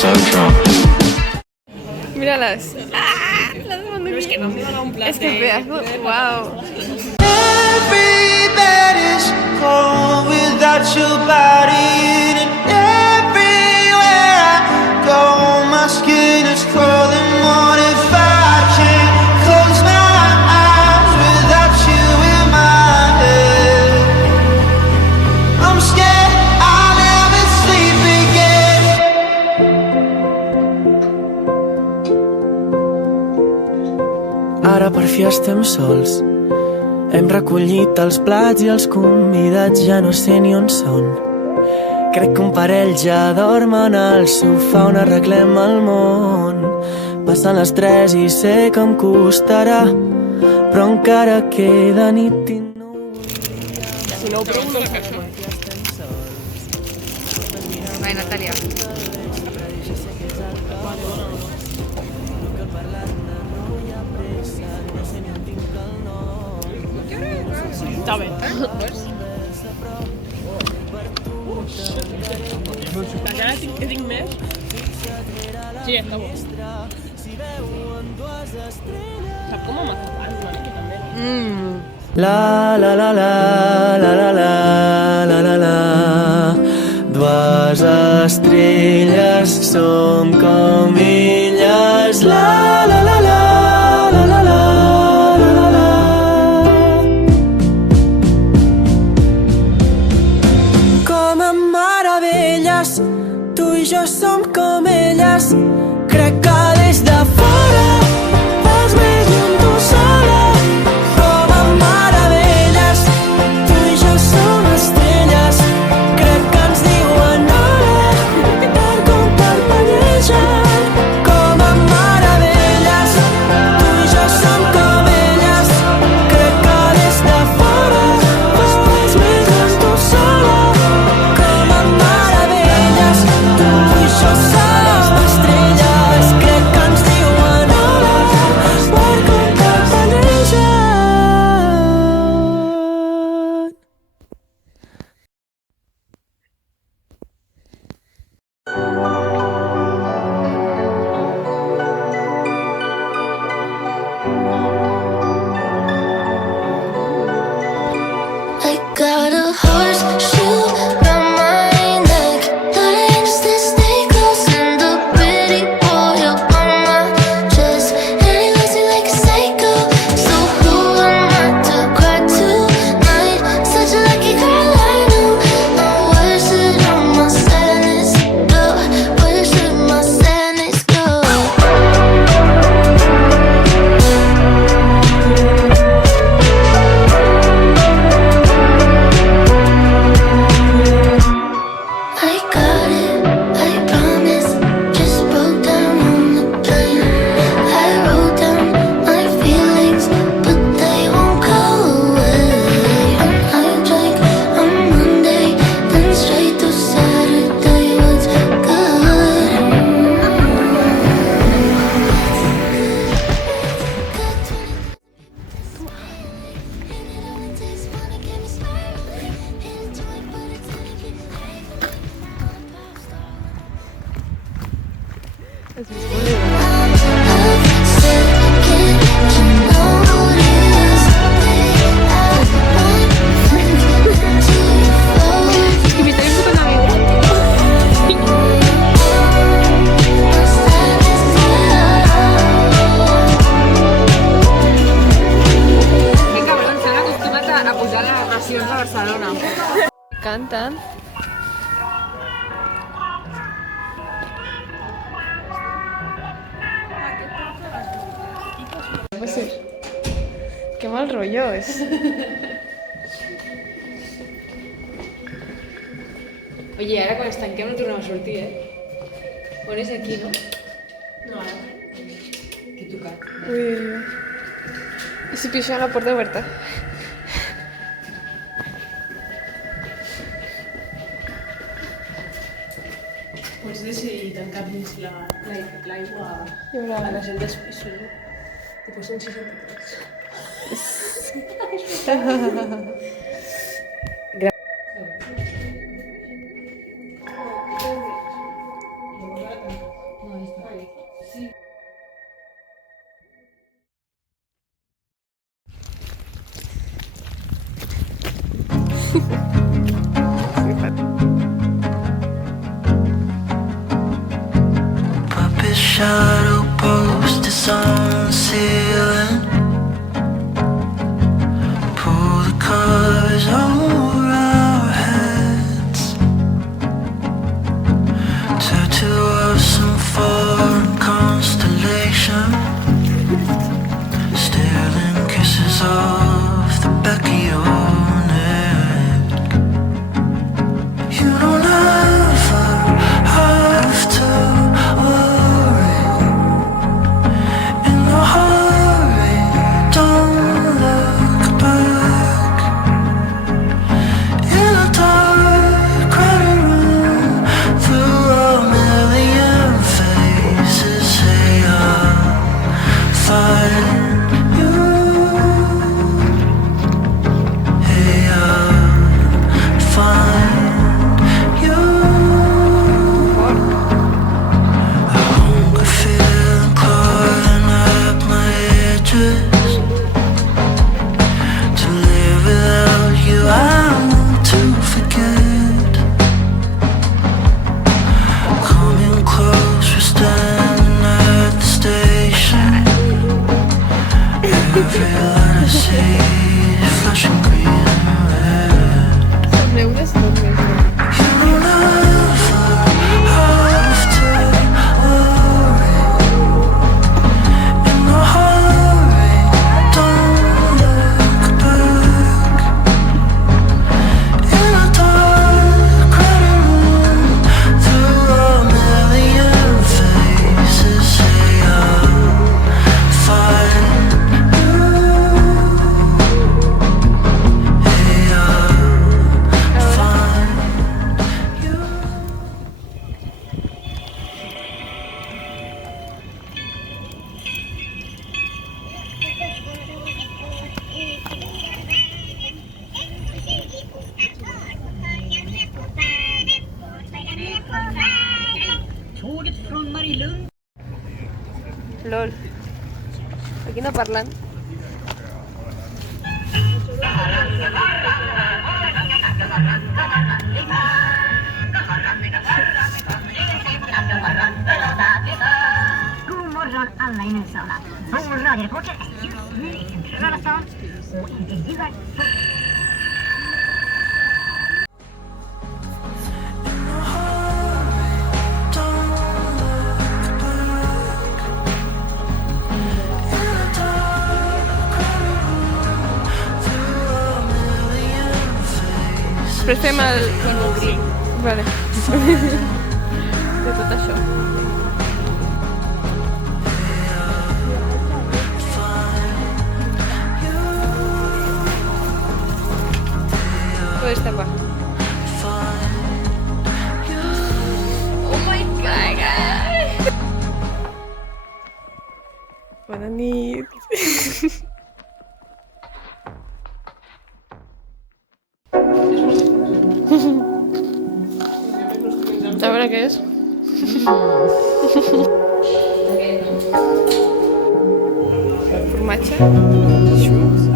so drunk. Míralas. Es que no me da un placer. Es que pedazo. Wow. Every bed is cold without your body in it. Everywhere I go, my skin is crawling. What if I can't close my eyes without you in my head? I'm scared I'll never sleep again. Ara per fi estem sols. Hem recollit els plats i els convidats ja no sé ni on són. Crec que un parell ja dormen al sofà on arreglem el món. Passen les 3 i sé que em costarà, però encara queda nit i no ho volia. Si no ho provo, no ho faig mai. Vai, Natàlia. Està bé. Encara que tinc més? Sí, està bo. Sap com m'ha acabat una mica també? La la la la la la la la la la. Dues estrelles som com illes. La la la la la la la. Tu i jo som com elles. Crec que des de fora vas més lluny tu sola. Com a meravelles, tu i jo som estrelles. Crec que ens diuen hola per com parpellegen. Com a meravelles, tu i jo som com elles. Crec que des de fora vas més lluny tu sola. Com a meravelles, tu i jo som estrelles. Crec que ens diuen hola per com parpellegen. I got a horseshoe round my neck. Thought I understood, stay close. And the pretty boy up on my chest. And he loves me like a psycho. So who am I to cry tonight? Such a lucky girl I know. Oh, where should all my sadness go? Where should my sadness go? I got it, I promise. Just broke down on the plane. I wrote down my feelings, but they won't go away. I drank on Monday, then straight to Saturday was Es que me está bien puta Que cabrón, s'han acostumat a pujar les racions a Barcelona. Canten. Qué mal rollo es. Oye, ara quan es tanquem no tornem a sortir, On és aquí, no? No, ara. Què he tocat? Uy. ¿Y si piso en la puerta oberta? Pots decidir tancar més l'aigua a la gent dels pisos. Te posen 63. Puppet shadow posters on the ceiling. Pull the covers over our heads. Tattoo of some foreign constellation. Stealing kisses off the back of your neck. You don't ever have to worry. In a hurry, don't look back. In a dark crowded room, through a million faces, say I'll find you. Hey, I'll find you. I hunger, feeling clawing at my edges. To live without you, I want to forget. Coming close, we're standing at the station. Every light I see is flashing green and red. Son euros, 2 mesos. You don't ever have to worry. In a hurry, don't look back. In a dark crowded room, through a million faces, say I'll find you. Hey, I'll find you. LOL. Aquí no parlen. God morgon alla i Nysala. Vår radioreporter är just nu i centrala stan och intervjuar In a hurry, don't look back. In a dark crowded room, through a million faces. Després fem el... Vale. De tot això. Puedes tapar. Oh my god! Bona nit. A veure què és. Formatge. Xucs.